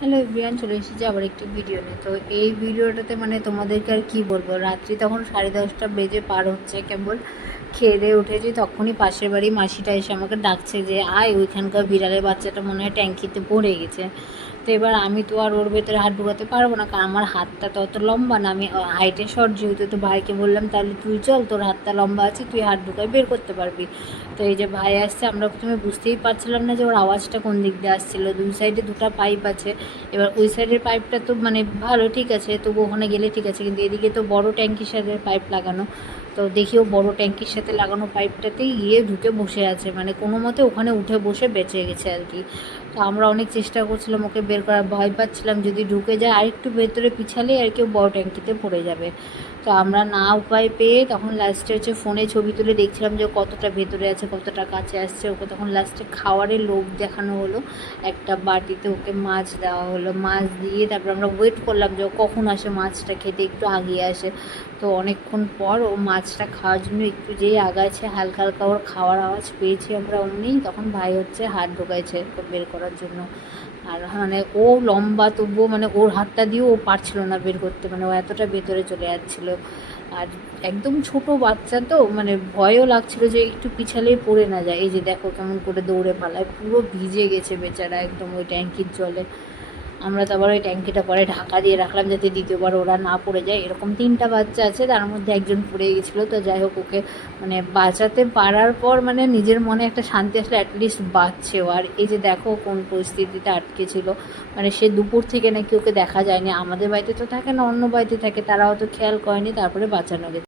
Hello everyone, চলে এসেছি আবার একটি ভিডিও নিয়ে। তো এই ভিডিওটাতে মানে তোমাদেরকে আর কী বলবো, রাত্রি তখন 10:30 বেজে পার হচ্ছে, কেবল খেয়ে দিয়ে উঠেছি। তখনই পাশের বাড়ি মাসিটা এসে আমাকে ডাকছে যে আয়, ওইখানকার বিড়ালের বাচ্চাটা মনে হয় ট্যাঙ্কিতে পড়ে গেছে। তো এবার আমি তো আর ওর ভেতরে হাত ঢুকাতে পারবো না, কারণ আমার হাতটা তো অত লম্বা না, আমি হাইটে শর্ট যেহেতু। তো ভাইকে বললাম তাহলে তুই চল, তোর হাতটা লম্বা আছে, তুই হাত ঢুকায় বের করতে পারবি। তো এই যে ভাই আসছে, আমরা প্রথমে বুঝতেই পারছিলাম না যে ওর আওয়াজটা কোন দিক দিয়ে আসছিলো। দুই সাইডে দুটো পাইপ আছে, এবার ওই সাইডের পাইপটা তো মানে ভালো, ঠিক আছে, তবু ওখানে গেলে ঠিক আছে, কিন্তু এদিকে তো বড় ট্যাঙ্কির সাথে পাইপ লাগানো। তো দেখিও বড় ট্যাঙ্কির সাথে লাগানো পাইপটাতেই গিয়ে ঢুকে বসে আছে, মানে কোনো মতে ওখানে উঠে বসে বেঁচে গেছে আর কি। তো আমরা অনেক চেষ্টা করছিলাম ওকে বের করার, ভয় পাচ্ছিলাম যদি ঢুকে যায় আর একটু ভেতরে পিছালে আর কেউ বড় ট্যাঙ্কিতে পড়ে যাবে। তো আমরা না উপায় পেয়ে তখন লাস্টে হচ্ছে ফোনে ছবি তুলে দেখছিলাম যে কতটা ভেতরে আছে, কতটা কাছে আসছে। ওকে তখন লাস্টে খাওয়ারের লোভ দেখানো হলো, একটা বাটিতে ওকে মাছ দেওয়া হলো। মাছ দিয়ে তারপর আমরা ওয়েট করলাম যে ও কখন আসে মাছটা খেতে, একটু আগিয়ে আসে। তো অনেকক্ষণ পর ও মাছটা খাওয়ার জন্য একটু যেই আগাচ্ছে, হালকা হালকা ওর খাওয়ার আওয়াজ পেয়েছি আমরা, অমনি তখন ভাই হচ্ছে হাত ঢোকাইছে বের করার জন্য। আর মানে ও লম্বা, তবুও মানে ওর হাতটা দিয়েও ও পারছিল না বের করতে, মানে ও এতটা ভেতরে চলে যাচ্ছিলো। আর একদম ছোট বাচ্চা তো, মানে ভয়ও লাগছিল যে একটু পিছালেই পড়ে না যায়। এই যে দেখো কেমন করে দৌড়ে পালায়, পুরো ভিজে গেছে বেচারা একদম ওই ট্যাঙ্কির জলে। আমরা তো আবার ওই ট্যাঙ্কিটা পরে ঢাকা দিয়ে রাখলাম যাতে দ্বিতীয়বার ওরা না পড়ে যায়। এরকম 3টা বাচ্চা আছে, তার মধ্যে একজন পড়ে গেছিলো। তো যাই হোক, ওকে মানে বাঁচাতে পারার পর মানে নিজের মনে একটা শান্তি আসলে, অ্যাটলিস্ট বাঁচছেও। আর এই যে দেখো কোন পরিস্থিতিতে আটকে ছিল, মানে সে দুপুর থেকে নাকি ওকে দেখা যায়নি। আমাদের বাড়িতে তো থাকে না, অন্য বাড়িতে থাকে, তারাও তো খেয়াল করেনি, তারপরে বাঁচানো গেছে।